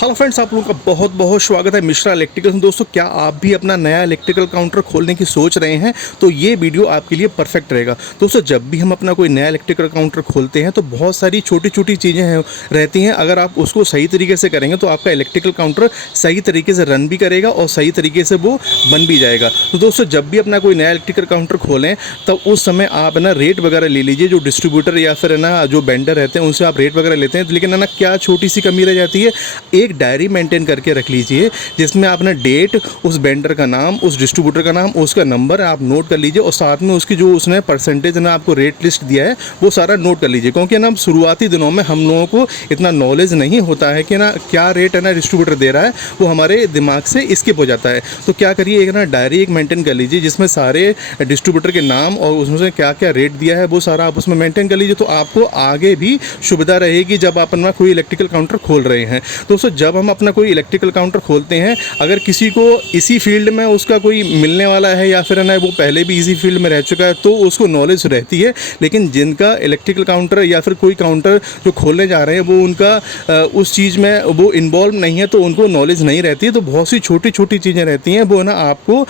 Hello friends, आप लोगों का बहुत बहुत स्वागत है मिश्रा इलेक्ट्रिकल्स में। दोस्तों, क्या आप भी अपना नया इलेक्ट्रिकल काउंटर खोलने की सोच रहे हैं तो ये वीडियो आपके लिए परफेक्ट रहेगा। दोस्तों, जब भी हम अपना कोई नया इलेक्ट्रिकल काउंटर खोलते हैं तो बहुत सारी छोटी छोटी चीज़ें हैं रहती हैं। अगर आप उसको सही तरीके से करेंगे तो आपका इलेक्ट्रिकल काउंटर सही तरीके से रन भी करेगा और सही तरीके से वो बन भी जाएगा। तो दोस्तों, जब भी अपना कोई नया इलेक्ट्रिकल काउंटर खोलें तब उस समय आप ना रेट वगैरह ले लीजिए। जो डिस्ट्रीब्यूटर या फिर है ना जो वेंडर रहते हैं उनसे आप रेट वगैरह लेते हैं, लेकिन है ना क्या छोटी सी कमी रह जाती है, एक डायरी मेंटेन करके रख लीजिए जिसमें आप ना डेट, उस वेंडर का नाम, उस डिस्ट्रीब्यूटर का नाम, उसका नंबर आप नोट कर लीजिए और साथ में उसकी जो उसने परसेंटेज ना आपको रेट लिस्ट दिया है वो सारा नोट कर लीजिए। क्योंकि ना शुरुआती दिनों में हम लोगों को इतना नॉलेज नहीं होता है कि ना क्या रेट है ना डिस्ट्रीब्यूटर दे रहा है, वो हमारे दिमाग से स्किप हो जाता है। तो क्या करिए, एक ना डायरी एक मेंटेन कर लीजिए जिसमें सारे डिस्ट्रीब्यूटर के नाम और उसमें क्या क्या रेट दिया है वो सारा आप उसमें मेंटेन कर लीजिए। तो आपको आगे भी सुविधा रहेगी जब आप अपना कोई इलेक्ट्रिकल काउंटर खोल रहे हैं। दोस्तों, जब हम अपना कोई इलेक्ट्रिकल काउंटर खोलते हैं, अगर किसी को इसी फील्ड में उसका कोई मिलने वाला है या फिर ना वो पहले भी इसी फील्ड में रह चुका है तो उसको नॉलेज रहती है। लेकिन जिनका इलेक्ट्रिकल काउंटर या फिर कोई काउंटर जो खोलने जा रहे हैं वो उनका उस चीज़ में वो इन्वॉल्व नहीं है तो उनको नॉलेज नहीं रहती है। तो बहुत सी छोटी छोटी चीज़ें रहती हैं वो ना आपको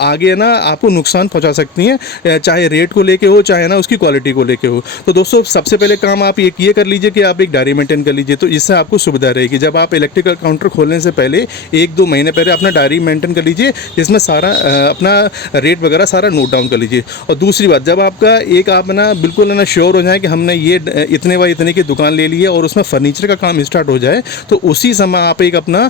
आगे ना आपको नुकसान पहुंचा सकती हैं, चाहे रेट को लेके हो चाहे ना उसकी क्वालिटी को लेके हो। तो दोस्तों, सबसे पहले काम आप ये कर लीजिए कि आप एक डायरी मेंटेन कर लीजिए, तो इससे आपको सुविधा रहेगी। जब आप इलेक्ट्रिकल काउंटर खोलने से पहले 1-2 महीने पहले अपना डायरी मेंटेन कर लीजिए जिसमें सारा अपना रेट वगैरह सारा नोट डाउन कर लीजिए। और दूसरी बात, जब आपका एक आप ना बिल्कुल ना श्योर हो जाए कि हमने ये इतने बाय इतने की दुकान ले ली है और उसमें फर्नीचर का काम स्टार्ट हो जाए, तो उसी समय आप एक अपना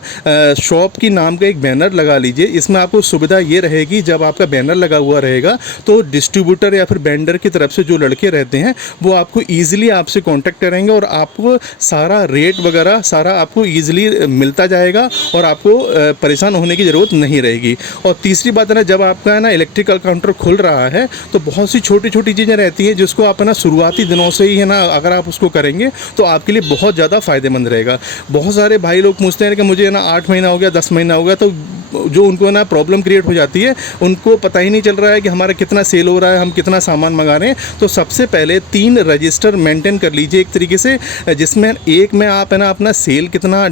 शॉप की नाम का एक बैनर लगा लीजिए। इसमें आपको सुविधा ये रहेगी, जब आपका बैनर लगा हुआ रहेगा तो डिस्ट्रीब्यूटर या फिर वेंडर की तरफ से जो लड़के रहते हैं वो आपको ईजिली आपसे कांटेक्ट करेंगे और आपको सारा रेट वगैरह सारा आपको ईजिली मिलता जाएगा और आपको परेशान होने की ज़रूरत नहीं रहेगी। और तीसरी बात है ना, जब आपका है ना इलेक्ट्रिकल काउंटर खुल रहा है तो बहुत सी छोटी छोटी चीज़ें रहती हैं जिसको आप है ना शुरुआती दिनों से ही है ना अगर आप उसको करेंगे तो आपके लिए बहुत ज़्यादा फ़ायदेमंद रहेगा। बहुत सारे भाई लोग पूछते हैं कि मुझे है ना 8 महीना हो गया, 10 महीना हो गया, तो जो उनको ना प्रॉब्लम क्रिएट हो जाती है, उनको पता ही नहीं चल रहा है कि हमारा कितना सेल हो रहा है, हम कितना सामान मंगा रहे हैं। तो सबसे पहले 3 रजिस्टर मेंटेन कर लीजिए एक तरीके से, जिसमें एक में आप है ना अपना सेल कितना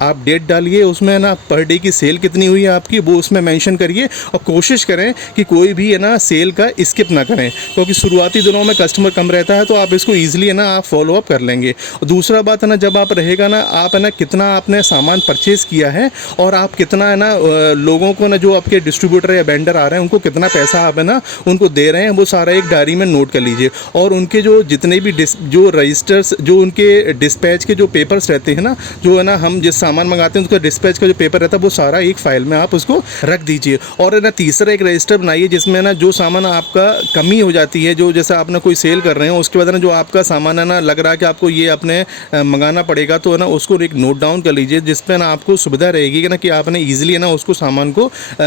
आप डेट डालिए, उसमें ना पर डे की सेल कितनी हुई है आपकी वो उसमें मेंशन करिए और कोशिश करें कि कोई भी है ना सेल का स्किप ना करें, क्योंकि शुरुआती दिनों में कस्टमर कम रहता है तो आप इसको ईजिली है ना आप फॉलो अप कर लेंगे। और दूसरा बात है ना, जब आप रहेगा ना आप है ना कितना आपने सामान परचेज़ किया है और आप कितना है ना लोगों को ना जो आपके डिस्ट्रीब्यूटर या वेंडर आ रहे हैं उनको कितना पैसा आप है ना उनको दे रहे हैं वो सारा एक डायरी में नोट कर लीजिए। और उनके जो जितने भी जो रजिस्टर्स जो उनके डिस्पैच के जो पेपर्स रहते हैं ना, जो है ना हम जिस सामान मंगाते हैं उसका डिस्पैच का जो पेपर रहता है वो सारा एक फाइल में आप उसको रख दीजिए। और है ना तीसरा एक रजिस्टर बनाइए जिसमें ना जो सामान आपका कमी हो जाती है, जो जैसे आपने कोई सेल कर रहे हो उसके बाद ना जो आपका सामान है ना लग रहा है कि आपको ये अपने मंगाना पड़ेगा, तो है ना उसको एक नोट डाउन कर लीजिए जिसपे ना आपको सुविधा रहेगी कि ना कि आपने ईजिली ना उसको सामान को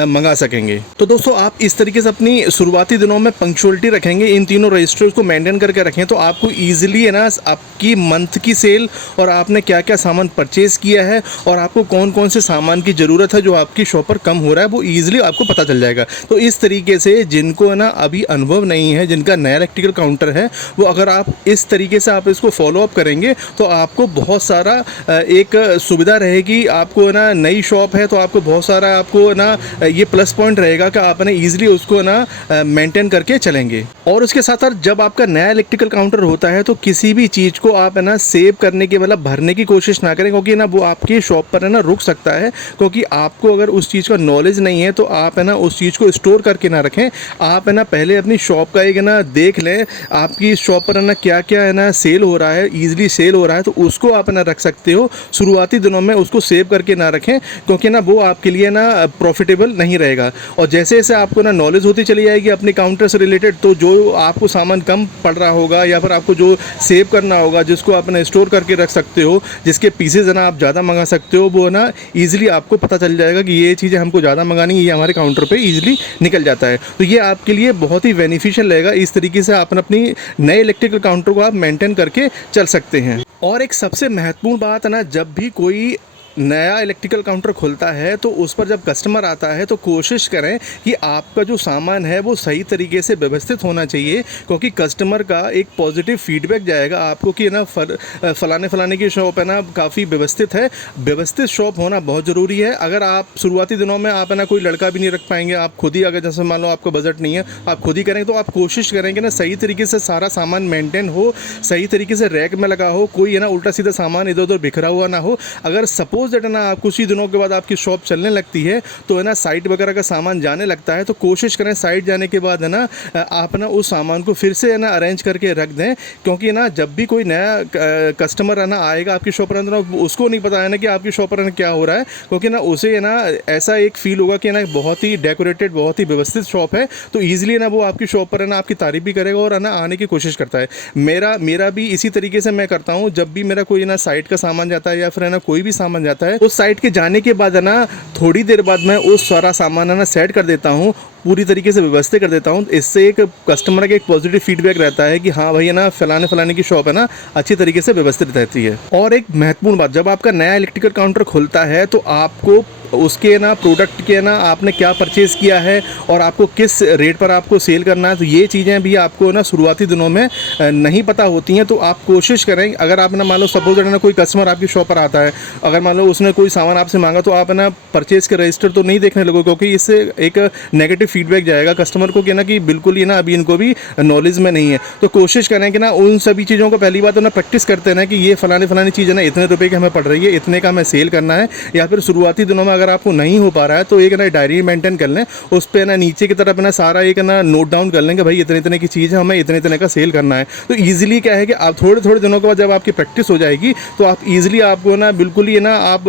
मंगा सकेंगे। तो दोस्तों, आप इस तरीके से अपनी शुरुआती दिनों में पंक्चुअलिटी रखेंगे, इन तीनों रजिस्टर्स को मेंटेन करके रखें तो आपको ईजिली है ना आपकी मंथ की सेल और आपने क्या क्या सामान परचेज़ किया है और आपको कौन कौन से सामान की ज़रूरत है जो आपकी शॉप पर कम हो रहा है वो ईजिली आपको पता चल जाएगा। तो इस तरीके से जिनको है ना अभी अनुभव नहीं है, जिनका नया इलेक्ट्रिकल काउंटर है, वो अगर आप इस तरीके से आप इसको फॉलो अप करेंगे तो आपको बहुत सारा एक सुविधा रहेगी। आपको है ना नई शॉप है तो आपको बहुत सारा आपको ना ये प्लस पॉइंट रहेगा कि आप ना ईजिली उसको ना मेंटेन करके चलेंगे। और उसके साथ साथ जब आपका नया इलेक्ट्रिकल काउंटर होता है तो किसी भी चीज़ को आप है ना सेव करने की मतलब भरने की कोशिश ना करें, क्योंकि ना वो आपकी शॉप पर है ना रुक सकता है। क्योंकि आपको अगर उस चीज़ का नॉलेज नहीं है तो आप है ना उस चीज़ को स्टोर करके ना रखें। आप है ना पहले अपनी शॉप का एक है ना देख लें आपकी शॉप पर है ना क्या क्या है ना सेल हो रहा है, ईजिली सेल हो रहा है, तो उसको आप है ना रख सकते हो। शुरुआती दिनों में उसको सेव करके ना रखें क्योंकि ना वो आपके लिए ना प्रॉफिटेबल नहीं रहेगा। और जैसे जैसे आपको ना नॉलेज होती चली जाएगी अपने काउंटर से रिलेटेड, तो जो आपको सामान कम पड़ रहा होगा या फिर आपको जो सेव करना होगा, जिसको आप ना स्टोर करके रख सकते हो, जिसके पीसेज है ना आप ज़्यादा मंगा सकते हो, वो ना ईजिली आपको पता चल जाएगा कि ये चीज़ें हमको ज़्यादा मंगानी है, ये हमारे काउंटर पे ईजिली निकल जाता है। तो ये आपके लिए बहुत ही बेनिफिशियल रहेगा। इस तरीके से आप अपनी नए इलेक्ट्रिकल काउंटर को आप मेंटेन करके चल सकते हैं। और एक सबसे महत्वपूर्ण बात है ना, जब भी कोई नया इलेक्ट्रिकल काउंटर खुलता है तो उस पर जब कस्टमर आता है तो कोशिश करें कि आपका जो सामान है वो सही तरीके से व्यवस्थित होना चाहिए, क्योंकि कस्टमर का एक पॉजिटिव फीडबैक जाएगा आपको कि ना फलाने की शॉप है ना काफ़ी व्यवस्थित है। व्यवस्थित शॉप होना बहुत ज़रूरी है। अगर आप शुरुआती दिनों में आप है ना कोई लड़का भी नहीं रख पाएंगे, आप खुद ही, अगर जैसे मान लो आपका बजट नहीं है आप खुद ही करेंगे, तो आप कोशिश करेंगे ना सही तरीके से सारा सामान मेंटेन हो, सही तरीके से रैक में लगा हो, कोई है ना उल्टा सीधा सामान इधर उधर बिखरा हुआ ना हो। अगर सपोज दैट है ना कुछ ही दिनों के बाद आपकी शॉप चलने लगती है तो है ना साइट वगैरह का सामान जाने लगता है, तो कोशिश करें साइट जाने के बाद है ना आप ना उस सामान को फिर से है ना अरेंज करके रख दें, क्योंकि ना जब भी कोई नया कस्टमर है ना आएगा आपकी शॉप पर, अंदर उसको नहीं पता है ना कि आपकी शॉप पर क्या हो रहा है, क्योंकि ना उसे है ना ऐसा एक फील होगा कि ना बहुत ही डेकोरेटेड, बहुत ही व्यवस्थित शॉप है, तो ईजिली ना वो आपकी शॉप पर है ना आपकी तारीफ भी करेगा और है ना आने की कोशिश करता है। मेरा भी इसी तरीके से मैं करता हूँ। जब भी मेरा कोई ना साइट का सामान जाता है या फिर है ना कोई भी सामान जाता है, उस साइट के जाने के बाद है ना थोड़ी देर बाद मैं उस सारा सामान है ना सेट कर देता हूँ, पूरी तरीके से व्यवस्थित कर देता हूँ। इससे एक कस्टमर का एक पॉजिटिव फीडबैक रहता है कि हाँ भाई है ना फलाने की शॉप है ना अच्छी तरीके से व्यवस्थित रहती है। और एक महत्वपूर्ण बात, जब आपका नया इलेक्ट्रिकल काउंटर खुलता है तो आपको उसके ना प्रोडक्ट के ना आपने क्या परचेज़ किया है और आपको किस रेट पर आपको सेल करना है, तो ये चीज़ें भी आपको ना शुरुआती दिनों में नहीं पता होती हैं। तो आप कोशिश करें, अगर आप ना मान लो सपोज ना कोई कस्टमर आपकी शॉप पर आता है, अगर मान लो उसने कोई सामान आपसे मांगा, तो आप ना परचेज़ के रजिस्टर तो नहीं देखने लगो, क्योंकि इससे एक नेगेटिव फीडबैक जाएगा कस्टमर को कि ना कि बिल्कुल ही ना अभी इनको भी नॉलेज में नहीं है। तो कोशिश करें कि ना उन सभी चीज़ों को पहली बात तो ना प्रैक्टिस करते हैं ना कि ये फलानी चीज़ है ना इतने रुपए की हमें पड़ रही है, इतने का हमें सेल करना है। या फिर शुरुआती दिनों में अगर आपको नहीं हो पा रहा है तो एक ना डायरी मेंटेन कर लें, उस पर ना नीचे की तरफ ना सारा एक ना नोट डाउन कर लें कि भाई इतने की चीज़ है, हमें इतने का सेल करना है। तो ईजिली क्या है कि आप थोड़े दिनों के बाद जब आपकी प्रैक्टिस हो जाएगी तो आप ईजिली आपको ना बिल्कुल ही ना आप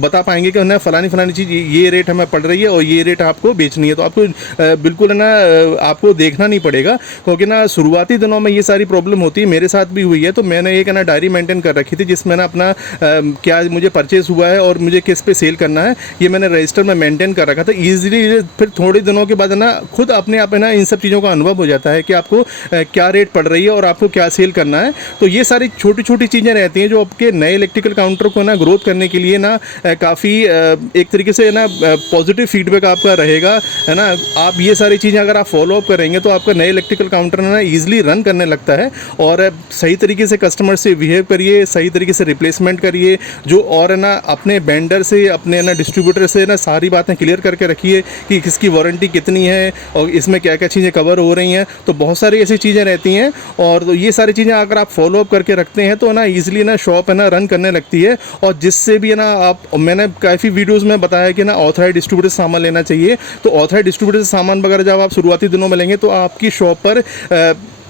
बता पाएंगे कि ना फलानी चीज़ ये रेट हमें पड़ रही है और ये रेट आपको बेचनी है। तो आपको बिल्कुल ना आपको देखना नहीं पड़ेगा, क्योंकि ना शुरुआती दिनों में ये सारी प्रॉब्लम होती है, मेरे साथ भी हुई है। तो मैंने एक ना डायरी मेंटेन कर रखी थी जिसमें ना अपना क्या मुझे परचेस हुआ है और मुझे किस पे सेल करना है, ये मैंने रजिस्टर में मेंटेन कर रखा था। ईजिली फिर थोड़े दिनों के बाद ना खुद अपने आप ना इन सब चीज़ों का अनुभव हो जाता है कि आपको क्या रेट पड़ रही है और आपको क्या सेल करना है। तो ये सारी छोटी चीज़ें रहती हैं जो आपके नए इलेक्ट्रिकल काउंटर को ना ग्रोथ करने के लिए ना काफ़ी एक तरीके से ना पॉजिटिव फीडबैक आपका रहेगा, है ना। आप ये सारी चीज़ें अगर आप फॉलो अप करेंगे तो आपका नए इलेक्ट्रिकल काउंटर ना ईजिली रन करने लगता है। और सही तरीके से कस्टमर से बिहेव करिए, सही तरीके से रिप्लेसमेंट करिए जो, और ना अपने वेंडर से, अपने ना डिस्ट्रीब्यूटर से ना सारी बातें क्लियर करके रखिए कि किसकी वारंटी कितनी है और इसमें क्या क्या चीज़ें कवर हो रही हैं। तो बहुत सारी ऐसी चीज़ें रहती हैं और तो ये सारी चीज़ें अगर आप फॉलो अप करके रखते हैं तो ना ईजिली ना शॉप है ना रन करने लगती है। और जिससे भी है ना आप, मैंने काफ़ी वीडियोस में बताया कि ना ऑथराइज्ड डिस्ट्रीब्यूटर से सामान लेना चाहिए। तो ऑथराइज्ड डिस्ट्रीब्यूटर से सामान वगैरह जब आप शुरुआती दिनों में लेंगे तो आपकी शॉप पर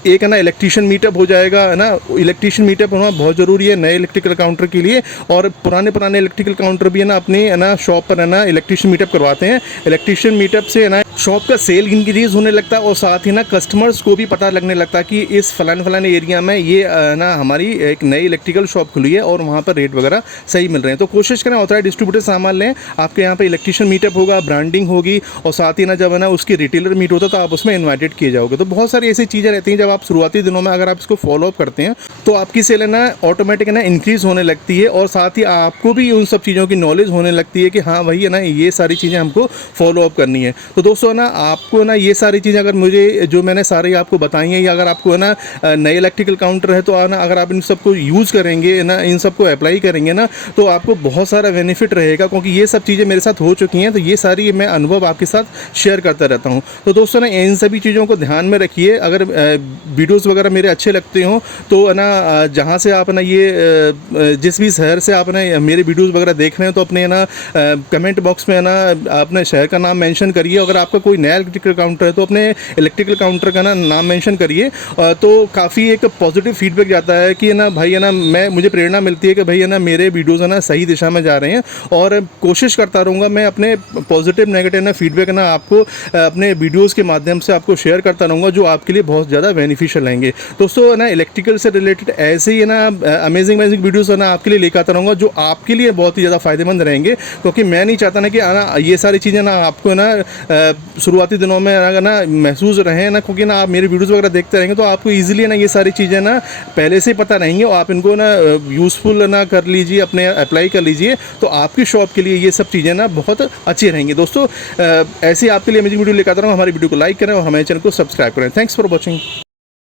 एक है ना इलेक्ट्रीशियन मीटअप हो जाएगा, है ना। इलेक्ट्रीशियन मीटअप होना बहुत ज़रूरी है नए इलेक्ट्रिकल काउंटर के लिए। और पुराने इलेक्ट्रिकल काउंटर भी है ना अपनी है ना शॉप पर है ना इलेक्ट्रीशियन मीटअप करवाते हैं। इलेक्ट्रीशियन मीटअप से है ना शॉप का सेल इंक्रीज होने लगता है और साथ ही ना कस्टमर्स को भी पता लगने लगता है कि इस फलाने एरिया में ये ना हमारी एक नई इलेक्ट्रिकल शॉप खुली है और वहाँ पर रेट वगैरह सही मिल रहे हैं। तो कोशिश करें ऑथराइज्ड डिस्ट्रीब्यूटर सामान लें। आपके यहाँ पर इलेक्ट्रीशियन मीटअप होगा, ब्रांडिंग होगी और साथ ही ना जब है ना उसकी रिटेलर मीट होता है तो आप उसमें इन्वाइटेड किए जाओगे। तो बहुत सारी ऐसी चीज़ें रहती हैं जब आप शुरुआती दिनों में अगर आप इसको फॉलो अप करते हैं तो आपकी सेल है ना ऑटोमेटिक ना इंक्रीज होने लगती है और साथ ही आपको भी उन सब चीज़ों की नॉलेज होने लगती है कि हाँ भाई है ना ये सारी चीज़ें हमको फॉलो अप करनी है। तो दोस्तों ना आपको ना ये सारी चीज़ें अगर मुझे जो मैंने सारी आपको बताई हैं, या अगर आपको है ना नए इलेक्ट्रिकल काउंटर है तो ना अगर आप इन सबको यूज़ करेंगे ना, इन सबको अप्लाई करेंगे ना, तो आपको बहुत सारा बेनिफिट रहेगा, क्योंकि ये सब चीज़ें मेरे साथ हो चुकी हैं। तो ये सारी मैं अनुभव आपके साथ शेयर करता रहता हूँ। तो दोस्तों ना इन सभी चीज़ों को ध्यान में रखिए। अगर वीडियोज़ वगैरह मेरे अच्छे लगते हो तो है ना जहाँ से आप ना ये जिस भी शहर से आप ना मेरे वीडियोज़ वगैरह देख रहे हैं तो अपने ना कमेंट बॉक्स में है ना अपने शहर का नाम मेंशन करिए। अगर आपका कोई नया इलेक्ट्रिकल काउंटर है तो अपने इलेक्ट्रिकल काउंटर का ना नाम मेंशन करिए। तो काफ़ी एक पॉजिटिव फीडबैक जाता है कि है ना भाई है ना मुझे प्रेरणा मिलती है कि भाई है ना मेरे वीडियोज़ है ना सही दिशा में जा रहे हैं। और कोशिश करता रहूँगा मैं अपने पॉजिटिव नेगेटिव ना फीडबैक ना आपको अपने वीडियोज़ के माध्यम से आपको शेयर करता रहूँगा जो आपके लिए बहुत ज़्यादा बेनिफिशियल रहेंगे। दोस्तों ना इलेक्ट्रिकल से रिलेटेड ऐसे ही है ना अमेजिंग वीडियोस है ना आपके लिए लेकर आता रहूँगा जो आपके लिए बहुत ही ज़्यादा फायदेमंद रहेंगे, क्योंकि मैं नहीं चाहता ना कि ना ये सारी चीज़ें ना आपको ना शुरुआती दिनों में अगर ना महसूस रहे ना, क्योंकि ना आप मेरे वीडियोज़ वगैरह देखते रहेंगे तो आपको ईजिली ना ये सारी चीज़ें ना पहले से ही पता रहेंगी और आप इनको ना यूज़फुल ना कर लीजिए, अपने अप्लाई कर लीजिए, तो आपकी शॉप के लिए ये सब चीज़ें ना बहुत अच्छी रहेंगी। दोस्तों ऐसे आपके लिए अमेजिंग वीडियो लेकर आता हूँ। हमारी वीडियो को लाइक करें और हमारे चैनल को सब्सक्राइब करें। Thanks for watching.